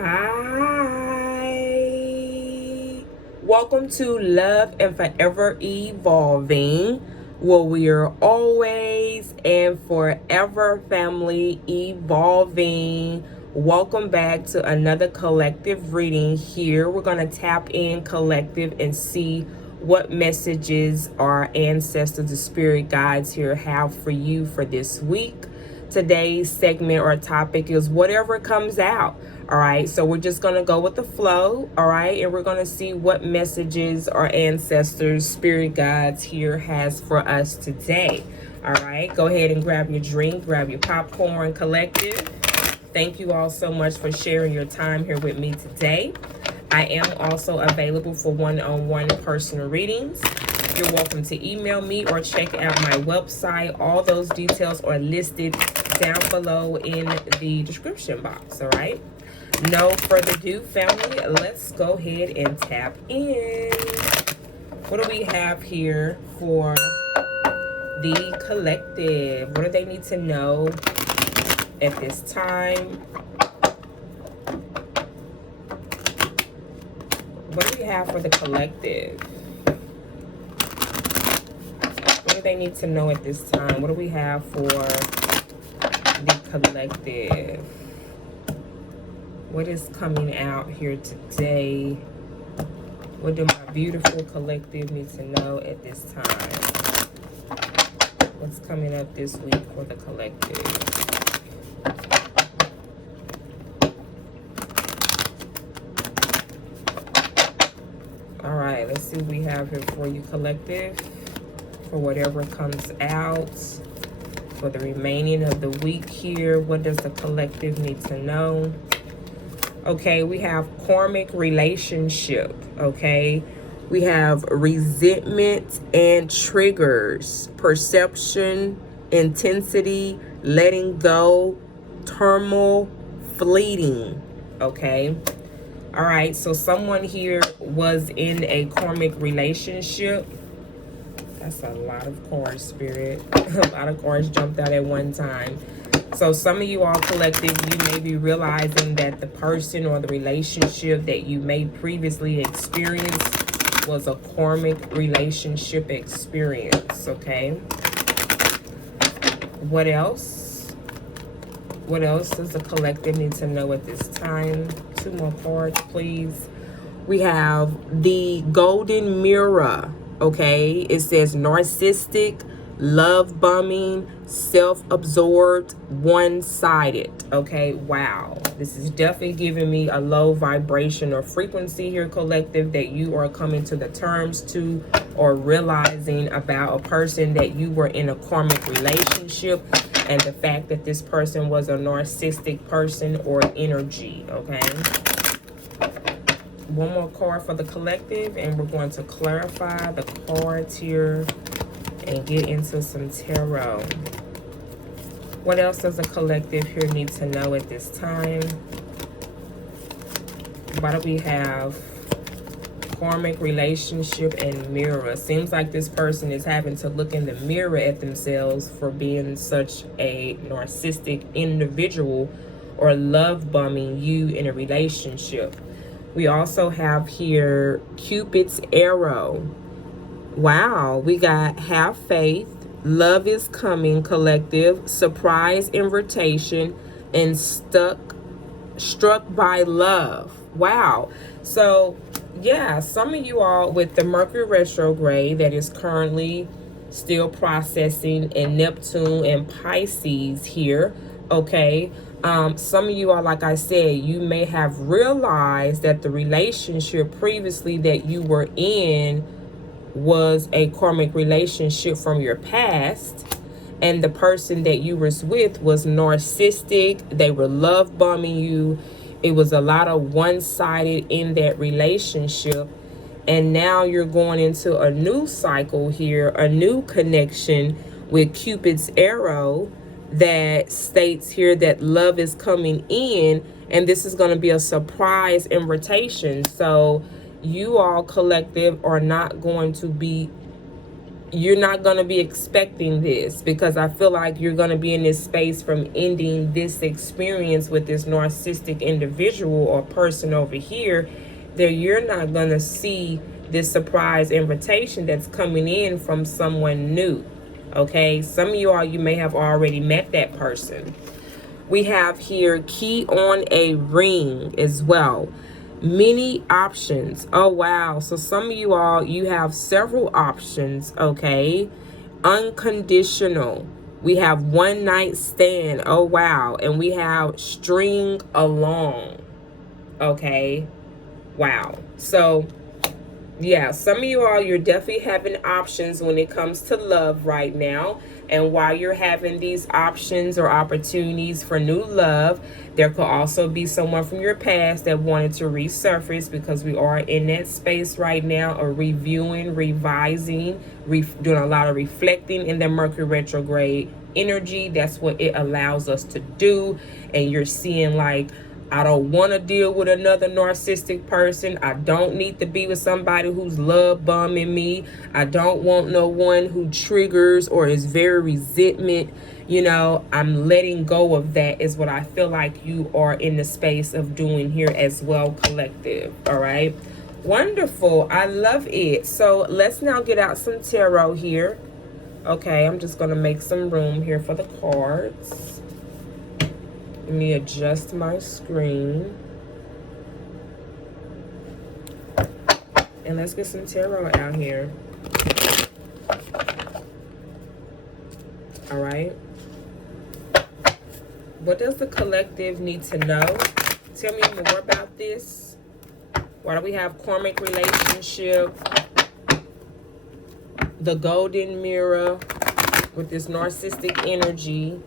Hi. Welcome to Love and Forever Evolving, where we are always and forever family evolving. Welcome back to another collective reading here. We're going to tap in collective and see what messages our ancestors, the spirit guides here have for you for this week. Today's segment or topic is whatever comes out. All right, so we're just going to go with the flow. All right, and we're going to see what messages our ancestors, spirit guides here has for us today. All right, go ahead and grab your drink, grab your popcorn, collective. Thank you all so much for sharing your time here with me today. I am also available for one-on-one personal readings. You're welcome to email me or check out my website. All those details are listed down below in the description box, all right? No further ado, family, let's go ahead and tap in. What do we have here for the collective? What do they need to know at this time? What do we have for the collective? What do they need to know at this time? What do we have for the collective? What is coming out here today? What do my beautiful collective need to know at this time? What's coming up this week for the collective? All right, let's see what we have here for you, collective. For whatever comes out for the remaining of the week here. What does the collective need to know? Okay, we have karmic relationship, okay? We have resentment and triggers, perception, intensity, letting go, turmoil, fleeting, okay? All right, so someone here was in a karmic relationship. That's a lot of cards, Spirit. A lot of cards jumped out at one time. So some of you all collective, you may be realizing that the person or the relationship that you may previously experience was a karmic relationship experience, okay? What else? What else does the collective need to know at this time? Two more cards, please. We have the golden mirror, okay? It says narcissistic, love bombing, self-absorbed, one-sided. Okay, wow, this is definitely giving me a low vibration or frequency here, collective, that you are coming to the terms to or realizing about a person that you were in a karmic relationship, and the fact that this person was a narcissistic person or energy. Okay, one more card for the collective, and we're going to clarify the cards here and get into some tarot. What else does the collective here need to know at this time? Why do we have karmic relationship and mirror? Seems like this person is having to look in the mirror at themselves for being such a narcissistic individual or love bombing you in a relationship. We also have here Cupid's arrow. Wow, we got have faith, love is coming, collective, surprise invitation, and struck by love. Wow. So yeah, some of you all with the Mercury retrograde that is currently still processing, and Neptune and Pisces here, okay? Some of you are, like I said, you may have realized that the relationship previously that you were in was a karmic relationship from your past, and the person that you was with was narcissistic. They were love bombing you. It was a lot of one-sided in that relationship, and now you're going into a new cycle here, a new connection with Cupid's arrow that states here that love is coming in, and this is going to be a surprise invitation. So you all collective are not going to be you're not going to be expecting this, because I feel like you're going to be in this space from ending this experience with this narcissistic individual or person over here, that you're not going to see this surprise invitation that's coming in from someone new. Okay, some of you all, you may have already met that person. We have here key on a ring as well. Many options. Oh, wow. So some of you all, you have several options. Okay. Unconditional. We have one night stand. Oh, wow. And we have string along. Okay. Wow. So yeah, some of you all, you're definitely having options when it comes to love right now. And while you're having these options or opportunities for new love, there could also be someone from your past that wanted to resurface, because we are in that space right now of reviewing, revising, doing a lot of reflecting in the Mercury retrograde energy. That's what it allows us to do. And you're seeing like, I don't want to deal with another narcissistic person. I don't need to be with somebody who's love bombing me. I don't want no one who triggers or is very resentment. You know, I'm letting go of that, is what I feel like you are in the space of doing here as well, collective. All right. Wonderful. I love it. So let's now get out some tarot here. Okay, I'm just going to make some room here for the cards. Let me adjust my screen. And let's get some tarot out here. All right. What does the collective need to know? Tell me more about this. Why do we have karmic relationship? The golden mirror with this narcissistic energy.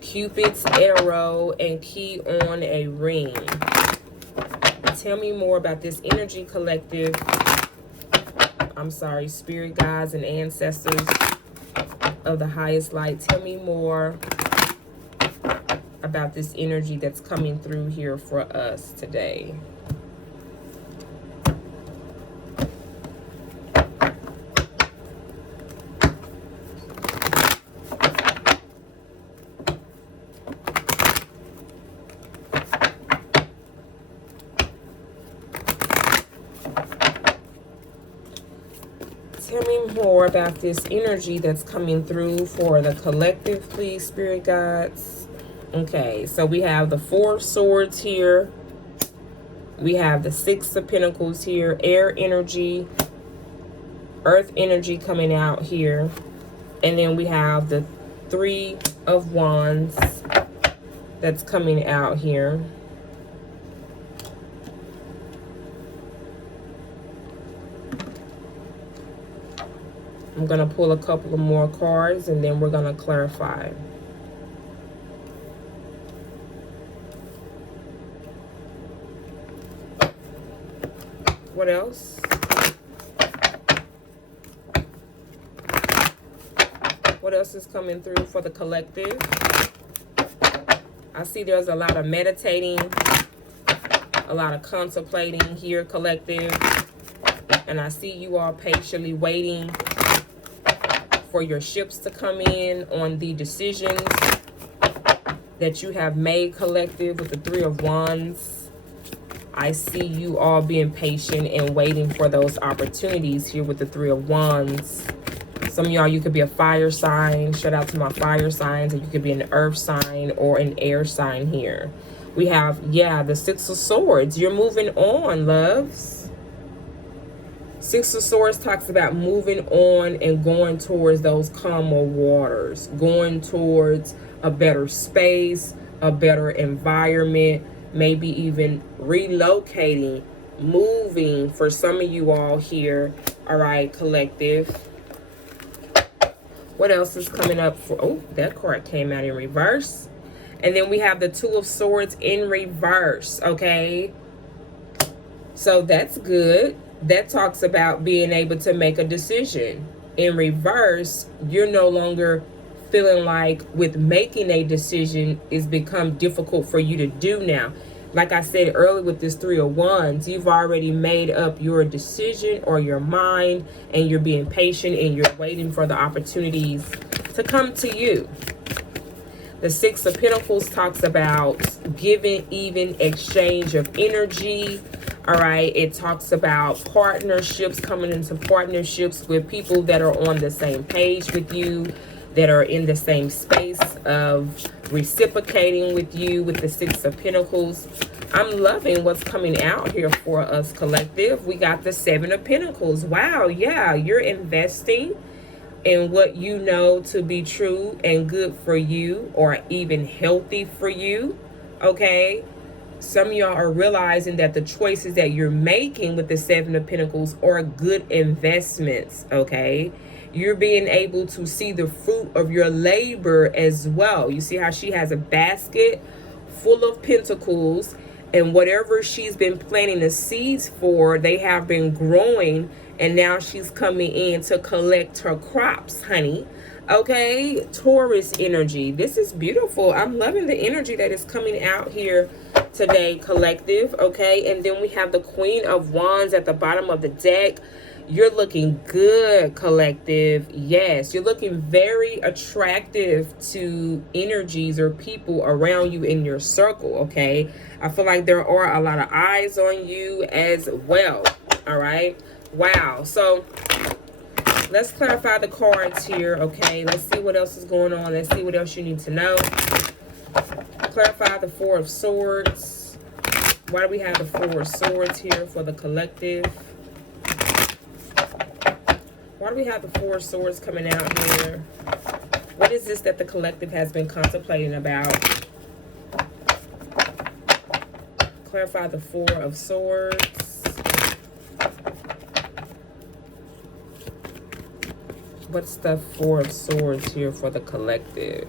Cupid's arrow and key on a ring. Tell me more about this energy, collective. I'm sorry, spirit guides and ancestors of the highest light. Tell me more about this energy that's coming through here for us today. Tell me more about this energy that's coming through for the collective, please, spirit guides. Okay, so we have the Four of Swords here. We have the Six of Pentacles here. Air energy, earth energy coming out here. And then we have the Three of Wands that's coming out here. I'm going to pull a couple of more cards and then we're going to clarify. What else? What else is coming through for the collective? I see there's a lot of meditating, a lot of contemplating here, collective. And I see you all patiently waiting for your ships to come in on the decisions that you have made, collective, with the Three of Wands. I see you all being patient and waiting for those opportunities here with the Three of Wands. Some of y'all, you could be a fire sign. Shout out to my fire signs. And you could be an earth sign or an air sign here. We have, yeah, the Six of Swords. You're moving on, loves. Six of Swords talks about moving on and going towards those calmer waters, going towards a better space, a better environment, maybe even relocating, moving for some of you all here. All right, collective. What else is coming up for? Oh, that card came out in reverse. And then we have the Two of Swords in reverse, okay? So that's good. That talks about being able to make a decision. In reverse, you're no longer feeling like with making a decision it's become difficult for you to do now. Like I said earlier with this Three of Wands, you've already made up your decision or your mind, and you're being patient and you're waiting for the opportunities to come to you. The Six of Pentacles talks about giving, even exchange of energy. All right. It talks about partnerships, coming into partnerships with people that are on the same page with you, that are in the same space of reciprocating with you with the Six of Pentacles. I'm loving what's coming out here for us, collective. We got the Seven of Pentacles. Wow. Yeah. You're investing in what you know to be true and good for you, or even healthy for you. Okay. Some of y'all are realizing that the choices that you're making with the Seven of Pentacles are good investments, okay? You're being able to see the fruit of your labor as well. You see how she has a basket full of pentacles, and whatever she's been planting the seeds for, they have been growing, and now she's coming in to collect her crops, honey. Okay, Taurus energy. This is beautiful. I'm loving the energy that is coming out here today, collective. Okay, and then we have the Queen of Wands at the bottom of the deck. You're looking good, collective. Yes, you're looking very attractive to energies or people around you in your circle. Okay, I feel like there are a lot of eyes on you as well. All right, wow. So let's clarify the cards here, okay? Let's see what else is going on. Let's see what else you need to know. Clarify the Four of Swords. Why do we have the Four of Swords here for the collective? Why do we have the Four of Swords coming out here? What is this that the collective has been contemplating about? Clarify the Four of Swords. What's the Four of Swords here for the collective?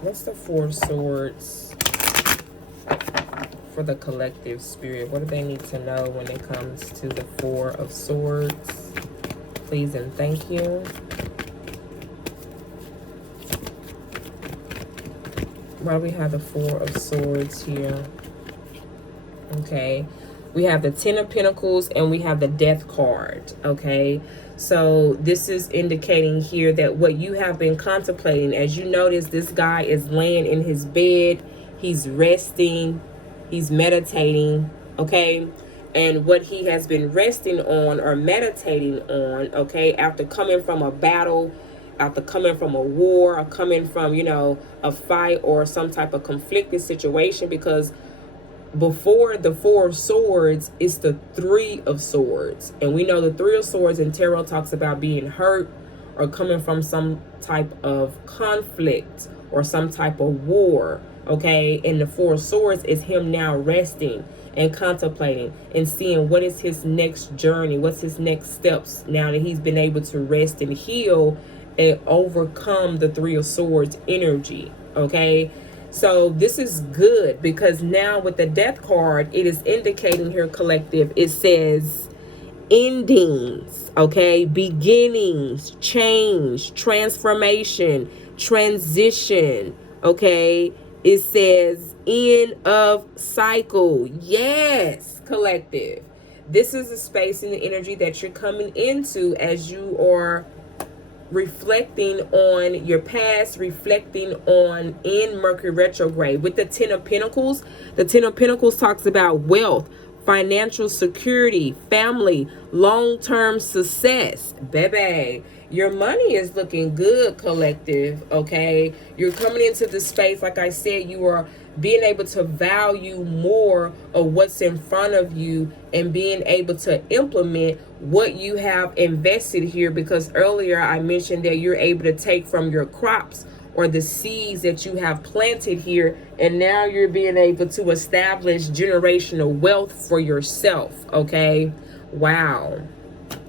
What's the Four of Swords for the collective, spirit? What do they need to know when it comes to the Four of Swords? Please and thank you. Why do we have the Four of Swords here? Okay. We have the Ten of Pentacles and we have the Death card, okay? So this is indicating here that what you have been contemplating, as you notice, this guy is laying in his bed, he's resting, he's meditating, okay? And what he has been resting on or meditating on, okay, after coming from a battle, after coming from a war, or coming from, you know, a fight or some type of conflicted situation, because before the Four of Swords is the Three of Swords. And we know the Three of Swords in tarot talks about being hurt or coming from some type of conflict or some type of war. Okay. And the Four of Swords is him now resting and contemplating and seeing what is his next journey. What's his next steps now that he's been able to rest and heal and overcome the Three of Swords energy. Okay. So this is good, because now with the Death card, it is indicating here, collective, it says endings, okay, beginnings, change, transformation, transition, okay. It says end of cycle. Yes, collective. This is a space in the energy that you're coming into as you are reflecting on your past, reflecting on in Mercury retrograde. With the Ten of Pentacles, the Ten of Pentacles talks about wealth, financial security, family, long-term success. Baby, your money is looking good, collective, okay? You're coming into the space, like I said, you are being able to value more of what's in front of you and being able to implement what you have invested here, because earlier I mentioned that you're able to take from your crops or the seeds that you have planted here, and now you're being able to establish generational wealth for yourself, okay? Wow.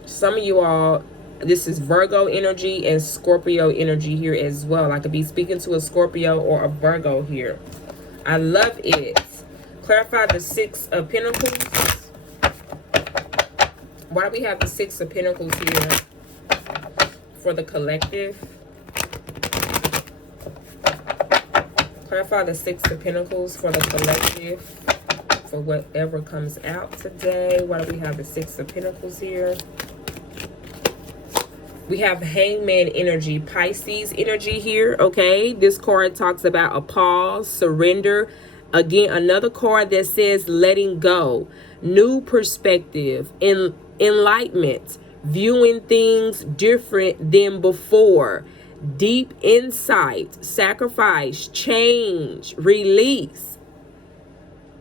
Some of you all, this is Virgo energy and Scorpio energy here as well. I could be speaking to a Scorpio or a Virgo here. I love it. Clarify the Six of Pentacles. Why do we have the Six of Pentacles here for the collective? Clarify the Six of Pentacles for the collective, for whatever comes out today. Why do we have the Six of Pentacles here? We have Hangman energy, Pisces energy here, okay? This card talks about a pause, surrender. Again, another card that says letting go, new perspective, enlightenment, viewing things different than before, deep insight, sacrifice, change, release.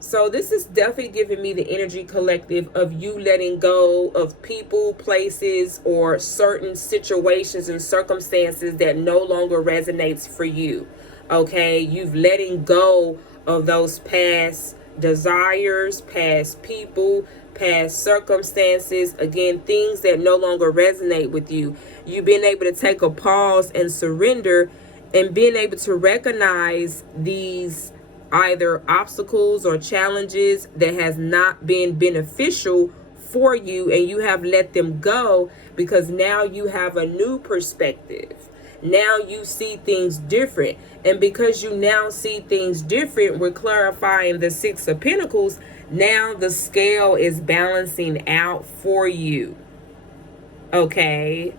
So this is definitely giving me the energy collective of you letting go of people, places, or certain situations and circumstances that no longer resonates for you. Okay, you've letting go of those past desires, past people, past circumstances, again, things that no longer resonate with you. You've been able to take a pause and surrender, and being able to recognize these either obstacles or challenges that has not been beneficial for you, and you have let them go because now you have a new perspective. Now you see things different, and because you now see things different, we're clarifying the Six of Pentacles. Now the scale is balancing out for you. Okay,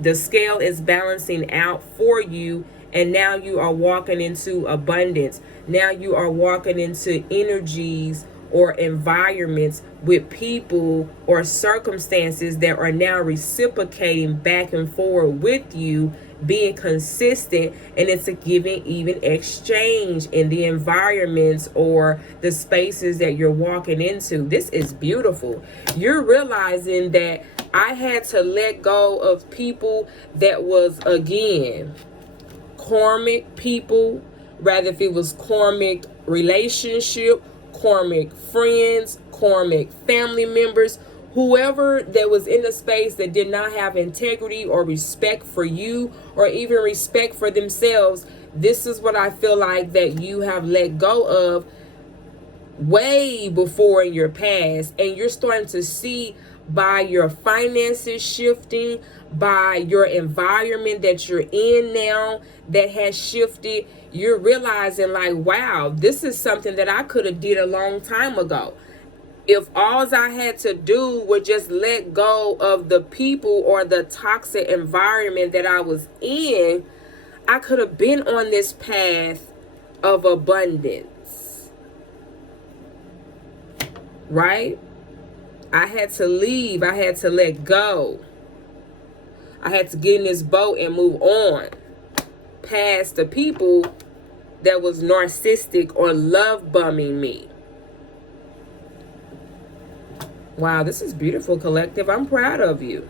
the scale is balancing out for you. And now you are walking into abundance. Now you are walking into energies or environments with people or circumstances that are now reciprocating back and forth with you, being consistent, and it's a giving even exchange in the environments or the spaces that you're walking into. This is beautiful. You're realizing that I had to let go of people that was, again, karmic people, rather if it was karmic relationship, karmic friends, karmic family members, whoever that was in a space that did not have integrity or respect for you or even respect for themselves. This is what I feel like that you have let go of way before in your past, and you're starting to see by your finances shifting, by your environment that you're in now that has shifted. You're realizing like, wow, this is something that I could have did a long time ago. If all I had to do was just let go of the people or the toxic environment that I was in, I could have been on this path of abundance. Right? I had to leave. I had to let go. I had to get in this boat and move on past the people that was narcissistic or love bombing me. Wow, this is beautiful, collective. I'm proud of you.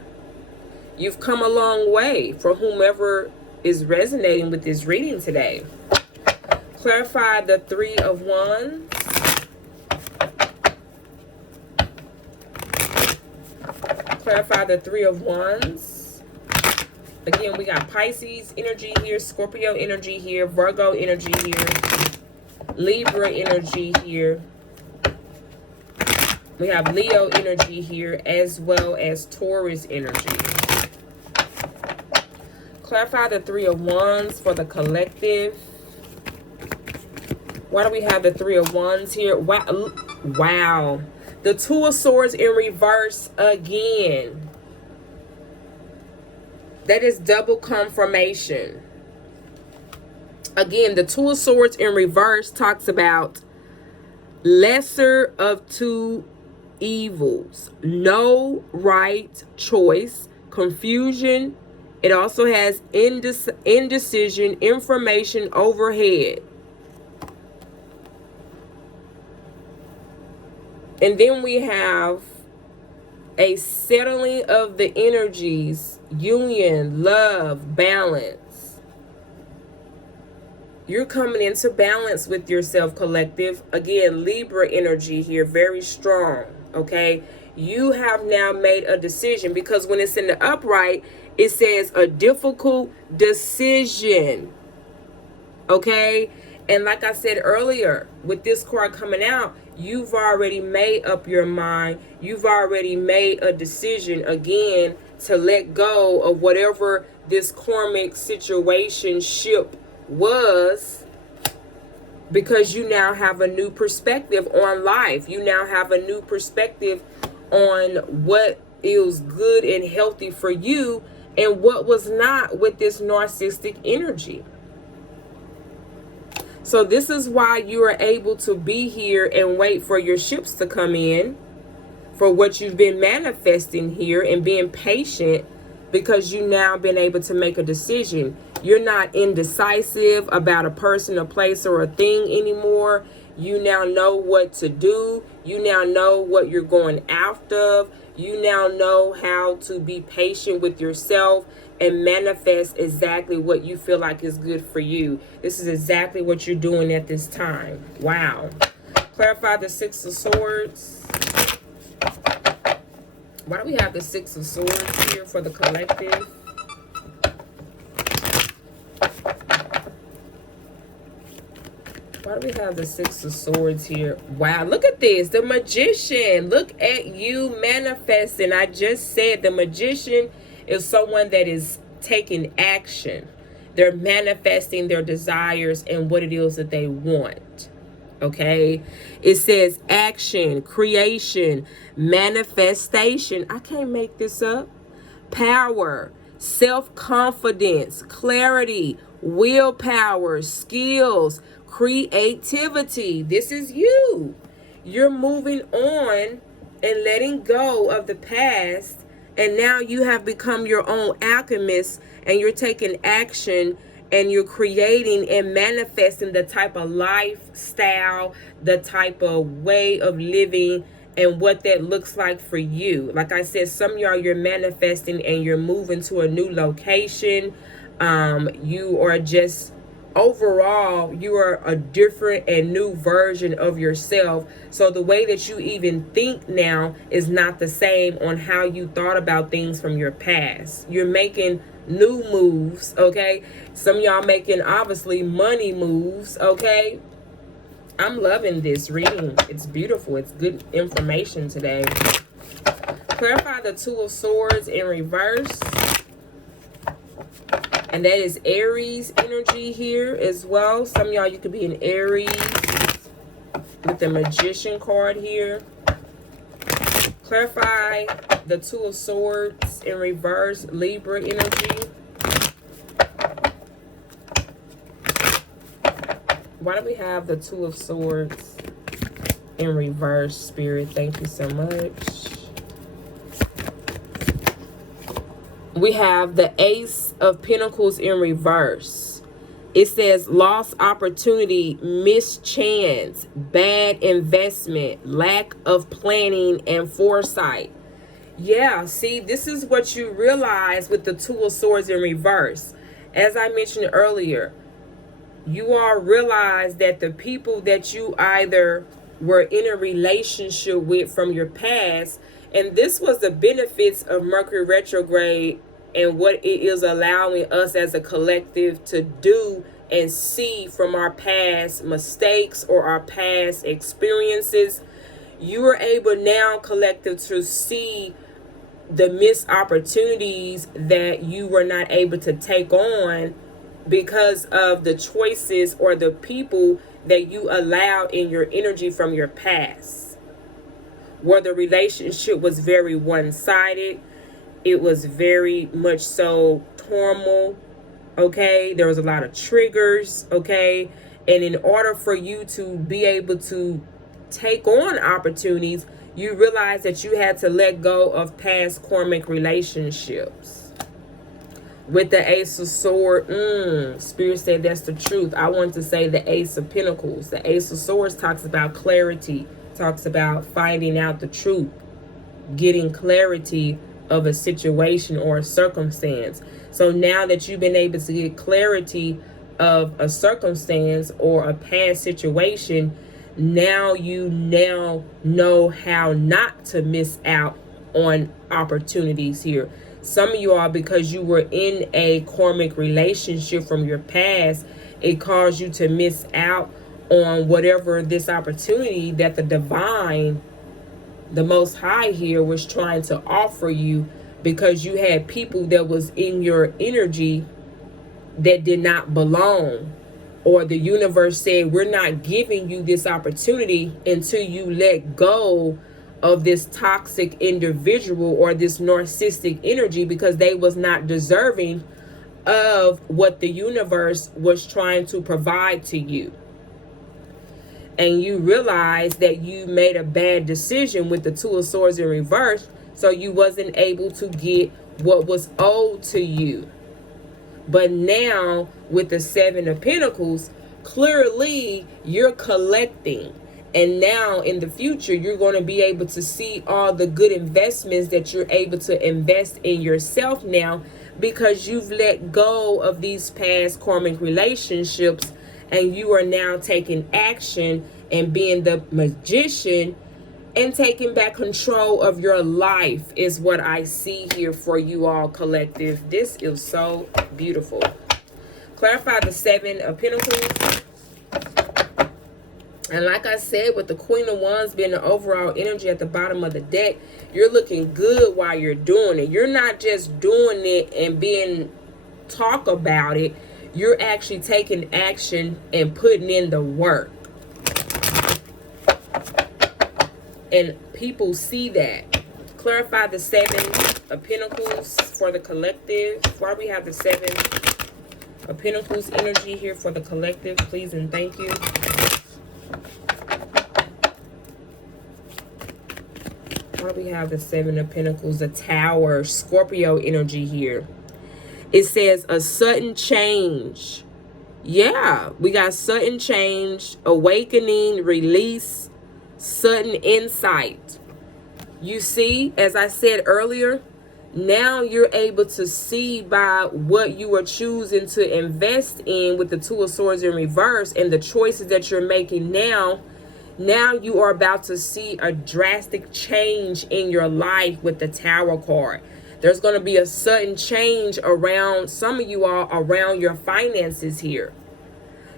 You've come a long way for whomever is resonating with this reading today. Clarify the Three of Wands. Clarify the Three of Wands. Again, we got Pisces energy here, Scorpio energy here, Virgo energy here, Libra energy here. We have Leo energy here as well as Taurus energy. Clarify the Three of Wands for the collective. Why do we have the Three of Wands here? Wow. The Two of Swords in reverse again. That is double confirmation. Again, the Two of Swords in reverse talks about lesser of two evils, no right choice, confusion. It also has indecision, information overhead. And then we have a settling of the energies, union, love, balance. You're coming into balance with yourself, collective. Again, Libra energy here, very strong, okay? You have now made a decision, because when it's in the upright, it says a difficult decision, okay? And like I said earlier, with this card coming out, you've already made up your mind. You've already made a decision, again, to let go of whatever this karmic situationship was because you now have a new perspective on life. You now have a new perspective on what is good and healthy for you and what was not with this narcissistic energy. So this is why you are able to be here and wait for your ships to come in, for what you've been manifesting here, and being patient, because you now been able to make a decision. You're not indecisive about a person, a place, or a thing anymore. You now know what to do. You now know what you're going after. You now know how to be patient with yourself and manifest exactly what you feel like is good for you. This is exactly what you're doing at this time. Wow. Clarify the Six of Swords. Why do we have the Six of Swords here for the collective? Why do we have the Six of Swords here? Wow, look at this. The Magician. Look at you manifesting. I just said the Magician is someone that is taking action. They're manifesting their desires and what it is that they want. Okay? It says action, creation, manifestation. I can't make this up. Power, self-confidence, clarity, willpower, skills, creativity. This is you. You're moving on and letting go of the past, and now you have become your own alchemist, and you're taking action, and you're creating and manifesting the type of lifestyle, the type of way of living, and what that looks like for you. Like I said, some of y'all, you're manifesting and you're moving to a new location. You are just, overall, you are a different and new version of yourself. So the way that you even think now is not the same on how you thought about things from your past. You're making new moves, okay? Some of y'all making, obviously, money moves, okay? I'm loving this reading. It's beautiful. It's good information today. Clarify the Two of Swords in reverse. And that is Aries energy here as well. Some of y'all, you could be in Aries with the Magician card here. Clarify the Two of Swords in reverse, Libra energy. Why do we have the Two of Swords in reverse, Spirit? Thank you so much. We have the Ace of Pentacles in reverse. It says lost opportunity, missed chance, bad investment, lack of planning and foresight. Yeah, see, this is what you realize with the Two of Swords in reverse. As I mentioned earlier, you all realize that the people that you either were in a relationship with from your past, and this was the benefits of Mercury retrograde and what it is allowing us as a collective to do and see from our past mistakes or our past experiences. You are able now, collective, to see the missed opportunities that you were not able to take on because of the choices or the people that you allowed in your energy from your past, where the relationship was very one-sided. It was very much so turmoil, okay? There was a lot of triggers, okay? And in order for you to be able to take on opportunities, you realize that you had to let go of past karmic relationships. With the Ace of Swords, Spirit said that's the truth. I want to say the Ace of Pentacles. The Ace of Swords talks about clarity, talks about finding out the truth, getting clarity of a situation or a circumstance. So now that you've been able to get clarity of a circumstance or a past situation, now you know how not to miss out on opportunities here. Some of you are, because you were in a karmic relationship from your past, it caused you to miss out on whatever this opportunity that the divine, the Most High here, was trying to offer you, because you had people that was in your energy that did not belong, or the universe said, we're not giving you this opportunity until you let go of this toxic individual or this narcissistic energy, because they was not deserving of what the universe was trying to provide to you. And you realize that you made a bad decision with the Two of Swords in reverse, so you wasn't able to get what was owed to you. But now with the Seven of Pentacles, clearly you're collecting. And now in the future, you're going to be able to see all the good investments that you're able to invest in yourself now, because you've let go of these past karmic relationships, and you are now taking action and being the magician and taking back control of your life is what I see here for you all, collective. This is so beautiful. Clarify the Seven of Pentacles. And like I said, with the Queen of Wands being the overall energy at the bottom of the deck, you're looking good while you're doing it. You're not just doing it and being talk about it. You're actually taking action and putting in the work. And people see that. Clarify the Seven of Pentacles for the collective. Why we have the Seven of Pentacles energy here for the collective, please and thank you. Why do we have the Seven of Pentacles, the Tower, Scorpio energy here? It says a sudden change. Yeah, we got sudden change, awakening, release, sudden insight. You see, as I said earlier, now you're able to see by what you are choosing to invest in with the Two of Swords in reverse and the choices that you're making now. Now you are about to see a drastic change in your life with the Tower card. There's going to be a sudden change around some of you all around your finances here.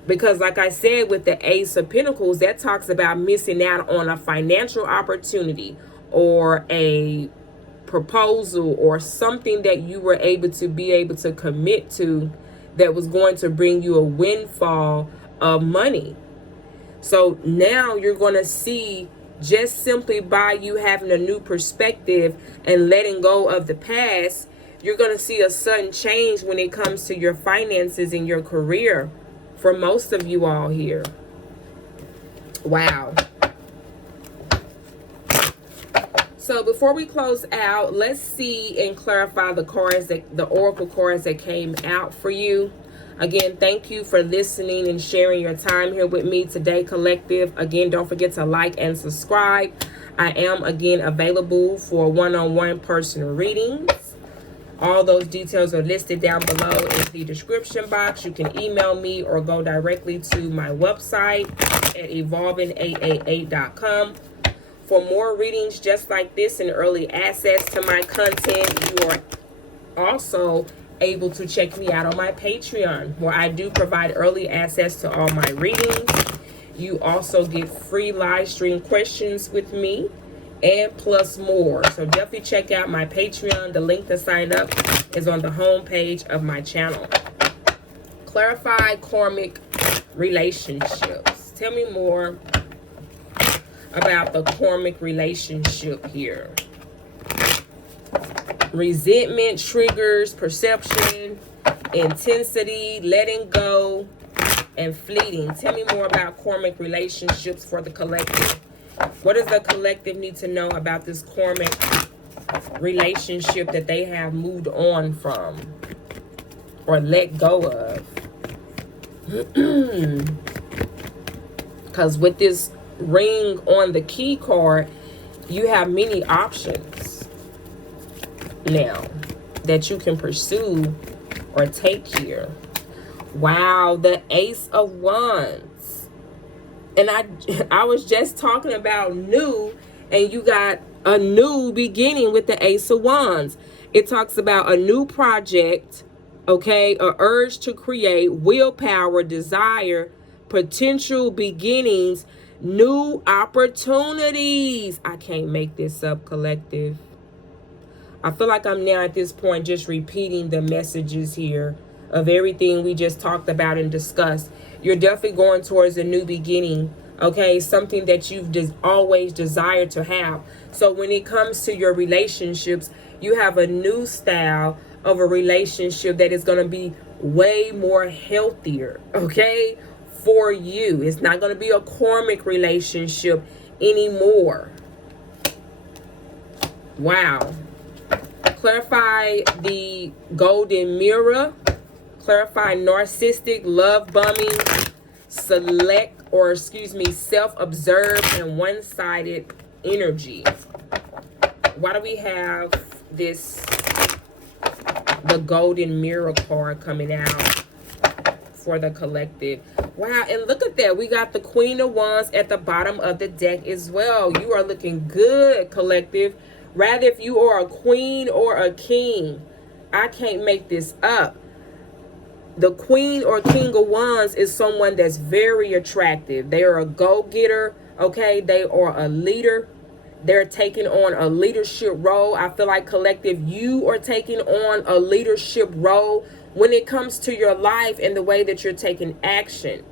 Because like I said, with the Ace of Pentacles, that talks about missing out on a financial opportunity or a proposal or something that you were able to commit to that was going to bring you a windfall of money. So now you're going to see, just simply by you having a new perspective and letting go of the past, you're going to see a sudden change when it comes to your finances and your career for most of you all here. Wow. So before we close out, let's see and clarify the cards, the oracle cards that came out for you. Again, thank you for listening and sharing your time here with me today, collective. Again, don't forget to like and subscribe. I am, again, available for one-on-one personal readings. All those details are listed down below in the description box. You can email me or go directly to my website at evolving888.com. For more readings just like this and early access to my content, you are also able to check me out on my Patreon, where I do provide early access to all my readings. You also get free live stream questions with me and plus more. So definitely check out my Patreon. The link to sign up is on the home page of my channel. Clarify karmic relationships. Tell me more about the karmic relationship here. Resentment, triggers, perception, intensity, letting go, and fleeting. Tell me more about karmic relationships for the collective. What does the collective need to know about this karmic relationship that they have moved on from or let go of? Because with this ring on the key card, you have many options now that you can pursue or take here. Wow, the Ace of Wands. And I was just talking about new, and you got a new beginning with the Ace of Wands. It talks about a new project, okay, a urge to create, willpower, desire, potential beginnings, new opportunities. I can't make this up, collective. I feel like I'm now at this point just repeating the messages here of everything we just talked about and discussed. You're definitely going towards a new beginning, okay? Something that you've always desired to have. So when it comes to your relationships, you have a new style of a relationship that is going to be way more healthier, okay, for you. It's not going to be a karmic relationship anymore. Wow. Clarify the golden mirror. Clarify narcissistic, love bombing, self-observed and one-sided energy. Why do we have the golden mirror card coming out for the collective? Wow, and look at that. We got the Queen of Wands at the bottom of the deck as well. You are looking good, collective. Rather, if you are a queen or a king, I can't make this up. The Queen or King of Wands is someone that's very attractive. They are a go-getter, okay? They are a leader. They're taking on a leadership role. I feel like, collective, you are taking on a leadership role when it comes to your life and the way that you're taking action.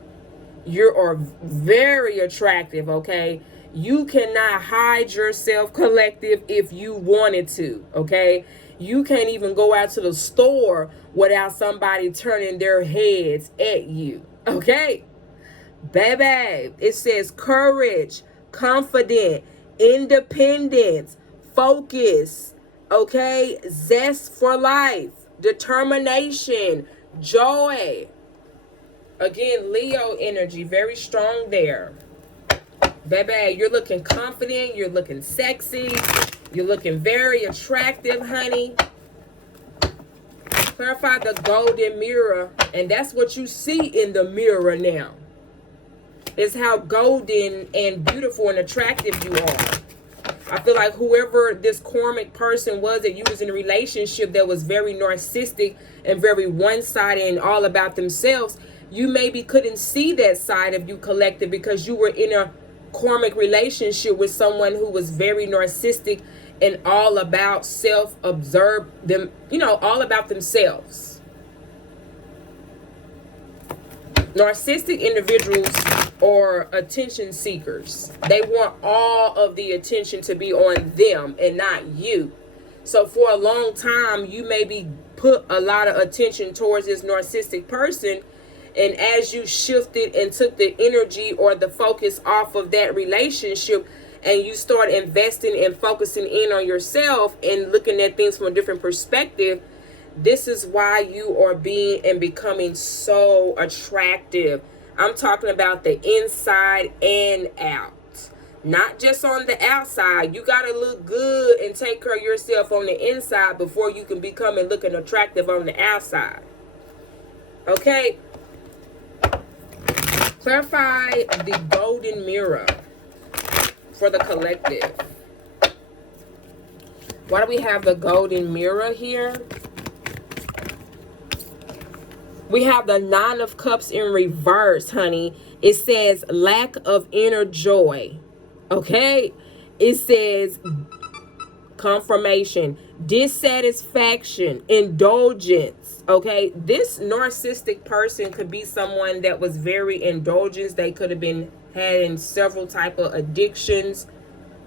You are very attractive, okay? You cannot hide yourself, collective, if you wanted to, okay? You can't even go out to the store without somebody turning their heads at you, okay? Baby, it says courage, confident, independence, focus, okay? Zest for life, determination, joy. Again, Leo energy, very strong there. Baby, you're looking confident. You're looking sexy. You're looking very attractive, honey. Clarify the golden mirror. And that's what you see in the mirror now. Is how golden and beautiful and attractive you are. I feel like whoever this karmic person was that you was in a relationship that was very narcissistic and very one-sided and all about themselves, you maybe couldn't see that side of you, collective, because you were in a karmic relationship with someone who was very narcissistic and all about self-observe them, all about themselves. Narcissistic individuals are attention seekers. They want all of the attention to be on them and not you. So for a long time, you maybe put a lot of attention towards this narcissistic person. And as you shifted and took the energy or the focus off of that relationship and you start investing and focusing in on yourself and looking at things from a different perspective, this is why you are being and becoming so attractive. I'm talking about the inside and out. Not just on the outside. You got to look good and take care of yourself on the inside before you can become and looking attractive on the outside. Okay? Clarify the golden mirror for the collective. Why do we have the golden mirror here? We have the Nine of Cups in reverse, honey. It says lack of inner joy. Okay? It says confirmation, dissatisfaction, indulgence. Okay, this narcissistic person could be someone that was very indulgent. They could have been having several type of addictions.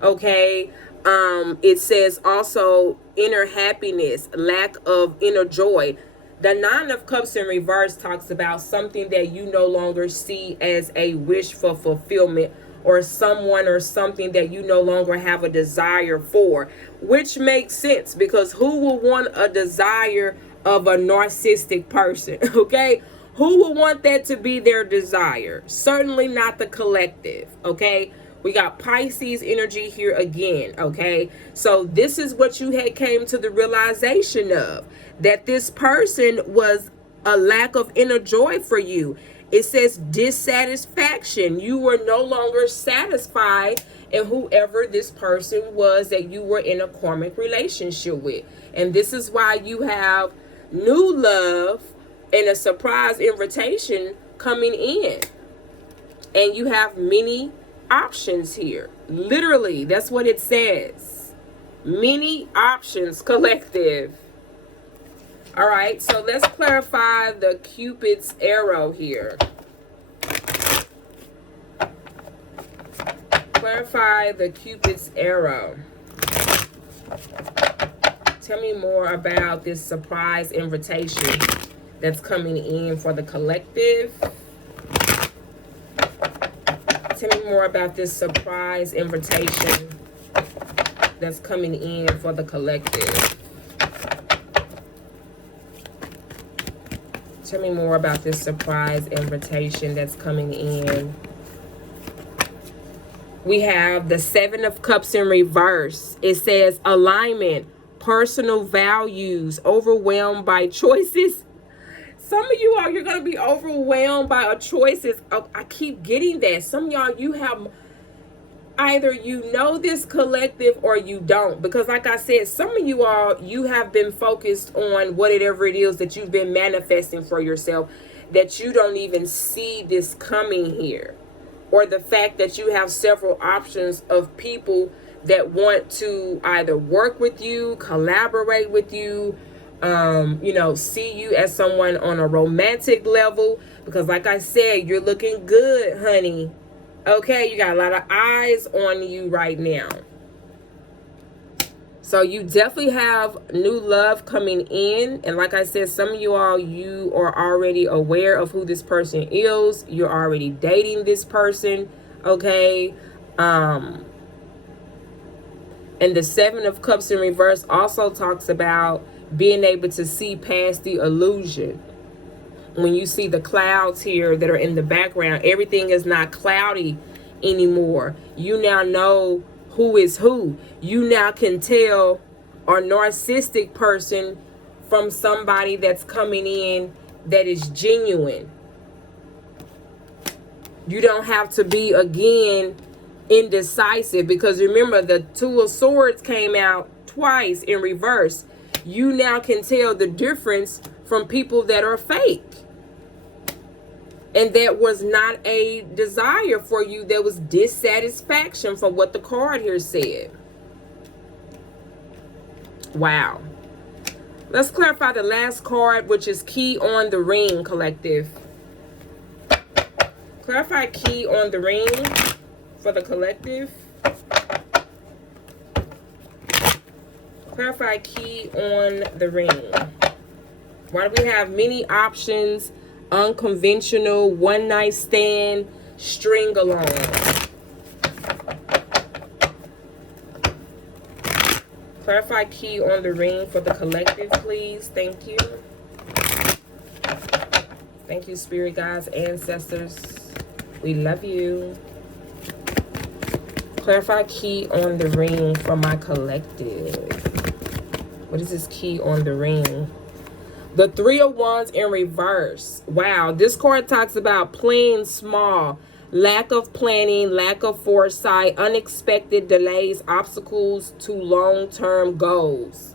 Okay, it says also inner happiness, lack of inner joy. The Nine of Cups in reverse talks about something that you no longer see as a wish for fulfillment, or someone or something that you no longer have a desire for, which makes sense because who will want a desire of a narcissistic person? Okay, who will want that to be their desire? Certainly not the collective. Okay, we got Pisces energy here again. Okay, so this is what you had came to the realization of, that this person was a lack of inner joy for you. It says dissatisfaction. You were no longer satisfied in whoever this person was that you were in a karmic relationship with. And this is why you have new love and a surprise invitation coming in. And you have many options here. Literally, that's what it says. Many options, collective. All right, so let's clarify the Cupid's arrow here. Clarify the Cupid's arrow. Tell me more about this surprise invitation that's coming in for the collective. Tell me more about this surprise invitation that's coming in for the collective. Tell me more about this surprise invitation that's coming in. We have the Seven of Cups in reverse. It says alignment, personal values, overwhelmed by choices. Some of you all, you're going to be overwhelmed by choices. Oh, I keep getting that. Some of y'all, you have either you know this collective or you don't. Because like I said, some of you all, you have been focused on whatever it is that you've been manifesting for yourself, that you don't even see this coming here. Or the fact that you have several options of people that want to either work with you, collaborate with you, you know, see you as someone on a romantic level. Because like I said, you're looking good, honey. Okay, you got a lot of eyes on you right now. So you definitely have new love coming in. And like I said, some of you all, you are already aware of who this person is. You're already dating this person. Okay. And the Seven of Cups in reverse also talks about being able to see past the illusion. When you see the clouds here that are in the background, everything is not cloudy anymore. You now know who is who. You now can tell a narcissistic person from somebody that's coming in that is genuine. You don't have to be, again, indecisive, because remember, the Two of Swords came out twice in reverse. You now can tell the difference from people that are fake. And that was not a desire for you. There was dissatisfaction from what the card here said. Wow. Let's clarify the last card, which is Key on the Ring, collective. Clarify Key on the Ring for the collective. Clarify Key on the Ring. Why do we have many options? Unconventional, one night stand, string along. Clarify Key on the Ring for the collective, please. Thank you. Thank you, spirit guides, ancestors. We love you. Clarify Key on the Ring for my collective. What is this Key on the Ring? The Three of Wands in reverse. Wow, this card talks about playing small, lack of planning, lack of foresight, unexpected delays, obstacles to long-term goals.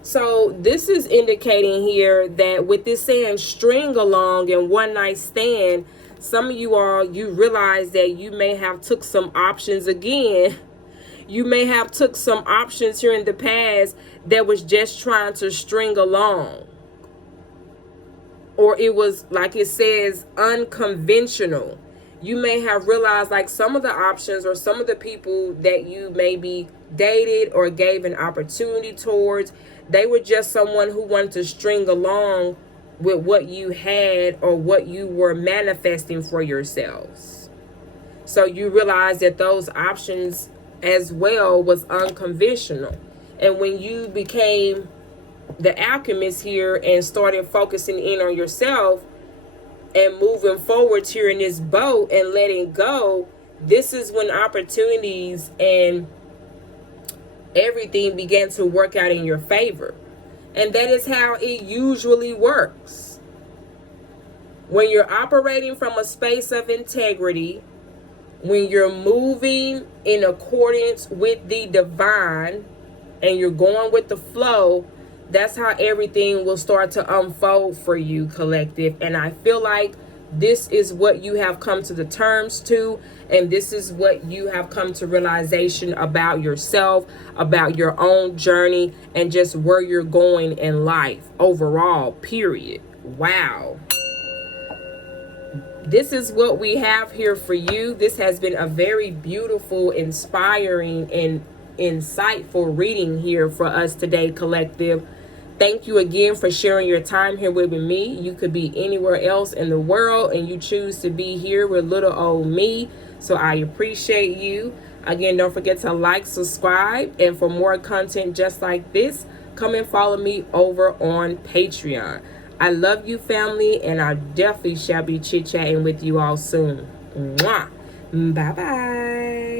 So this is indicating here that with this saying string along and one night stand, some of you all, you realize that you may have took some options again. You may have took some options here in the past that was just trying to string along. Or it was, like it says, unconventional. You may have realized like some of the options or some of the people that you maybe dated or gave an opportunity towards, they were just someone who wanted to string along with what you had or what you were manifesting for yourselves. So you realize that those options as well was unconventional. And when you became the alchemist here and started focusing in on yourself and moving forward here in this boat and letting go, this is when opportunities and everything began to work out in your favor. And that is how it usually works. When you're operating from a space of integrity, when you're moving in accordance with the divine and you're going with the flow, that's how everything will start to unfold for you, collective. And I feel like this is what you have come to the terms to, and this is what you have come to realization about yourself, about your own journey, and just where you're going in life overall, period. Wow. This is what we have here for you. This has been a very beautiful, inspiring, and insightful reading here for us today, collective. Thank you again for sharing your time here with me. You could be anywhere else in the world, and you choose to be here with little old me. So I appreciate you. Again, don't forget to like, subscribe, and for more content just like this, come and follow me over on Patreon. I love you, family, and I definitely shall be chit-chatting with you all soon. Mwah. Bye-bye.